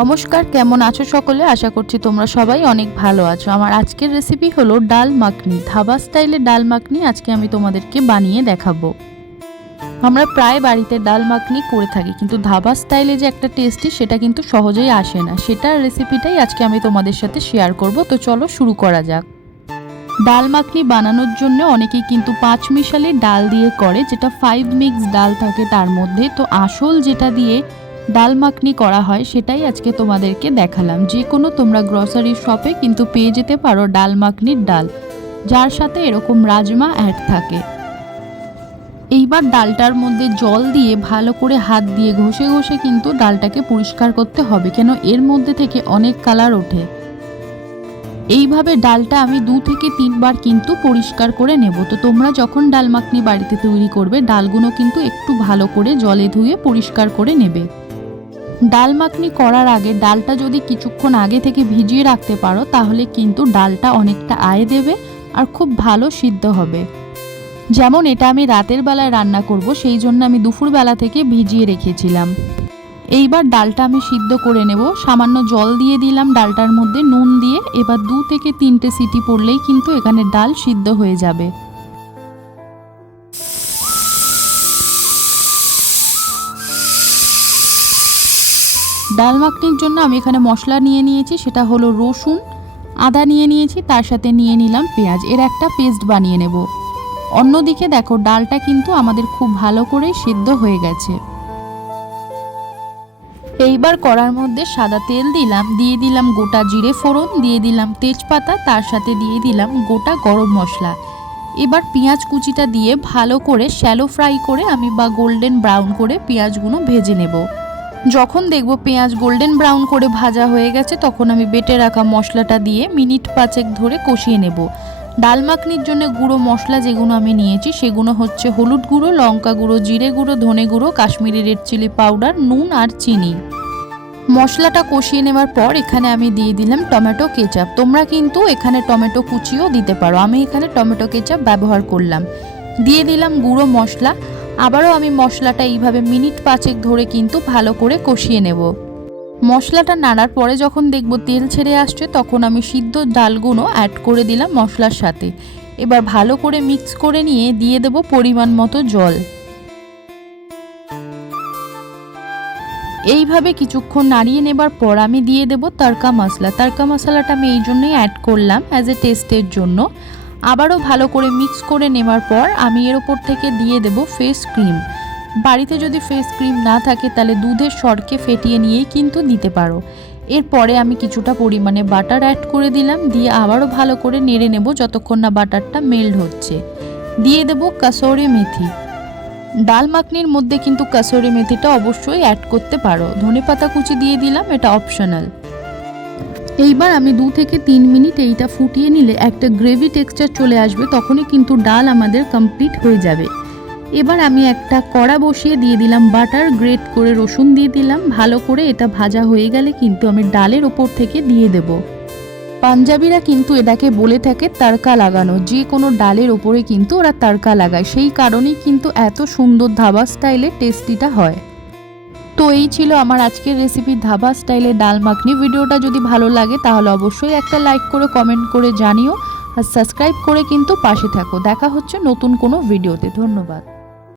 নমস্কার, কেমন আছো সকলে? আশা করছি তোমরা সবাই অনেক ভালো আছো। আমার আজকের রেসিপি হলো ডাল মাখনি। ধাবা স্টাইলে ডাল মাখনি আজকে আমি তোমাদেরকে বানিয়ে দেখাবো। আমরা প্রায় বাড়িতে ডাল মাখনি করে থাকি, কিন্তু ধাবা স্টাইলে যে একটা টেস্টি সেটা কিন্তু সহজেই আসে না। সেটার রেসিপিটাই আজকে আমি তোমাদের সাথে শেয়ার করব। তো চলো শুরু করা যাক। ডাল মাখনি বানানোর জন্য অনেকেই কিন্তু পাঁচ মিশালি ডাল দিয়ে করে, যেটা ফাইভ মিক্স ডাল থাকে তার মধ্যে। তো আসল যেটা দিয়ে ডাল মাখনি করা হয়, সেটাই আজকে তোমাদেরকে দেখালাম। যে কোনো তোমরা গ্রসারি শপে কিন্তু পেয়ে যেতে পারো ডাল মাখনির ডাল। যার সাথে এরকম রাজমা অ্যাড থাকে। এইবার ডালটার মধ্যে জল দিয়ে ভালো করে হাত দিয়ে ঘষে ঘষে কিন্তু ডালটাকে পরিষ্কার করতে হবে, কেন এর মধ্যে থেকে অনেক কালার ওঠে। এইভাবে ডালটা আমি দু থেকে তিনবার কিন্তু পরিষ্কার করে নেব। তো তোমরা যখন ডাল মাখনি বাড়িতে তৈরি করবে, ডালগুলো কিন্তু একটু ভালো করে জলে ধুয়ে পরিষ্কার করে নেবে। ডাল মাখনি করার আগে ডালটা যদি কিছুক্ষণ আগে থেকে ভিজিয়ে রাখতে পারো, তাহলে কিন্তু ডালটা অনেকটা আয় দেবে আর খুব ভালো সিদ্ধ হবে। যেমন এটা আমি রাতের বেলায় রান্না করব, সেই জন্য আমি দুপুরবেলা থেকে ভিজিয়ে রেখেছিলাম। এইবার ডালটা আমি সিদ্ধ করে নেব। সামান্য জল দিয়ে দিলাম ডালটার মধ্যে, নুন দিয়ে। এবার দু থেকে তিনটে সিটি পড়লেই কিন্তু এখানে ডাল সিদ্ধ হয়ে যাবে। ডাল মাখনির জন্য আমি এখানে মশলা নিয়ে নিয়েছি, সেটা হলো রসুন, আদা নিয়ে নিয়েছি, তার সাথে নিয়ে নিলাম পেঁয়াজ। এর একটা পেস্ট বানিয়ে নেব। অন্যদিকে দেখো, ডালটা কিন্তু আমাদের খুব ভালো করে সিদ্ধ হয়ে গেছে। এইবার কড়ার মধ্যে সাদা তেল দিলাম, দিয়ে দিলাম গোটা জিরে ফোড়ন, দিয়ে দিলাম তেজপাতা, তার সাথে দিয়ে দিলাম গোটা গরম মশলা। এবার পেঁয়াজ কুচিটা দিয়ে ভালো করে শ্যালো ফ্রাই করে আমি বা গোল্ডেন ব্রাউন করে পেঁয়াজগুলো ভেজে নেব। যখন দেখব পেঁয়াজ গোল্ডেন ব্রাউন করে ভাজা হয়ে গেছে, তখন আমি বেটে রাখা মশলাটা দিয়ে মিনিট পাঁচেক ধরে কষিয়ে নেব। ডাল মাখনির জন্য গুঁড়ো মশলা যেগুলো আমি নিয়েছি, সেগুলো হচ্ছে হলুদ গুঁড়ো, লঙ্কা গুঁড়ো, জিরে গুঁড়ো, ধনে গুঁড়ো, কাশ্মীরি রেড চিলি পাউডার, নুন আর চিনি। মশলাটা কষিয়ে নেওয়ার পর এখানে আমি দিয়ে দিলাম টমেটো কেচাপ। তোমরা কিন্তু এখানে টমেটো কুচিও দিতে পারো। আমি এখানে টমেটো কেচাপ ব্যবহার করলাম। দিয়ে দিলাম গুঁড়ো মশলা। আবারও আমি মশলাটা এইভাবে মিনিট পাঁচেক ধরে কিন্তু ভালো করে কষিয়ে নেব। মশলাটা নাড়ার পরে যখন দেখব তেল ছেড়ে আসছে, তখন আমি সিদ্ধ ডালগুলো অ্যাড করে দিলাম মশলার সাথে। এবার ভালো করে মিক্স করে নিয়ে দিয়ে দেব পরিমাণ মতো জল। এইভাবে কিছুক্ষণ নাড়িয়ে নেবার পর আমি দিয়ে দেব তড়কা মশলা। তড়কা মশলাটা আমি এই জন্যই অ্যাড করলাম অ্যাজ এ টেস্টের জন্য। আবারও ভালো করে মিক্স করে নেবার পর আমি এর ওপর থেকে দিয়ে দেব ফেস ক্রিম বাড়িতে যদি ফেস ক্রিম না থাকে, তাহলে দুধের সরকে ফেটিয়ে নিয়েই কিন্তু দিতে পারো। এরপরে আমি কিছুটা পরিমাণে বাটার অ্যাড করে দিলাম, দিয়ে আবারও ভালো করে নেড়ে নেব যতক্ষণ না বাটারটা মেল্ট হচ্ছে। দিয়ে দেব কাসৌরি মেথি। ডাল মাখনির মধ্যে কিন্তু কাসৌরি মেথিটা অবশ্যই অ্যাড করতে পারো। ধনে পাতা কুচি দিয়ে দিলাম, এটা অপশনাল এইবার আমি দু থেকে তিন মিনিট এইটা ফুটিয়ে নিলে একটা গ্রেভি টেক্সচার চলে আসবে, তখনই কিন্তু ডাল আমাদের কমপ্লিট হয়ে যাবে। এবার আমি একটা কড়া বসিয়ে দিয়ে দিলাম বাটার, গ্রেট করে রসুন দিয়ে দিলাম। ভালো করে এটা ভাজা হয়ে গেলে কিন্তু আমি ডালের ওপর থেকে দিয়ে দেব। পাঞ্জাবিরা কিন্তু এটাকে বলে থাকে তারকা লাগানো। যে কোনো ডালের ওপরে কিন্তু ওরা তারকা লাগায়। সেই কারণেই কিন্তু এত সুন্দর ধাবা স্টাইলে টেস্টিটা হয়। তো এই ছিল আমার আজকের রেসিপি ধাবা স্টাইলে ডাল মাখনি। ভিডিওটা যদি ভালো লাগে, তাহলে অবশ্যই একটা লাইক করে কমেন্ট করে জানিও। আর সাবস্ক্রাইব করে কিন্তু পাশে থাকো। দেখা হচ্ছে নতুন কোনো ভিডিওতে ধন্যবাদ।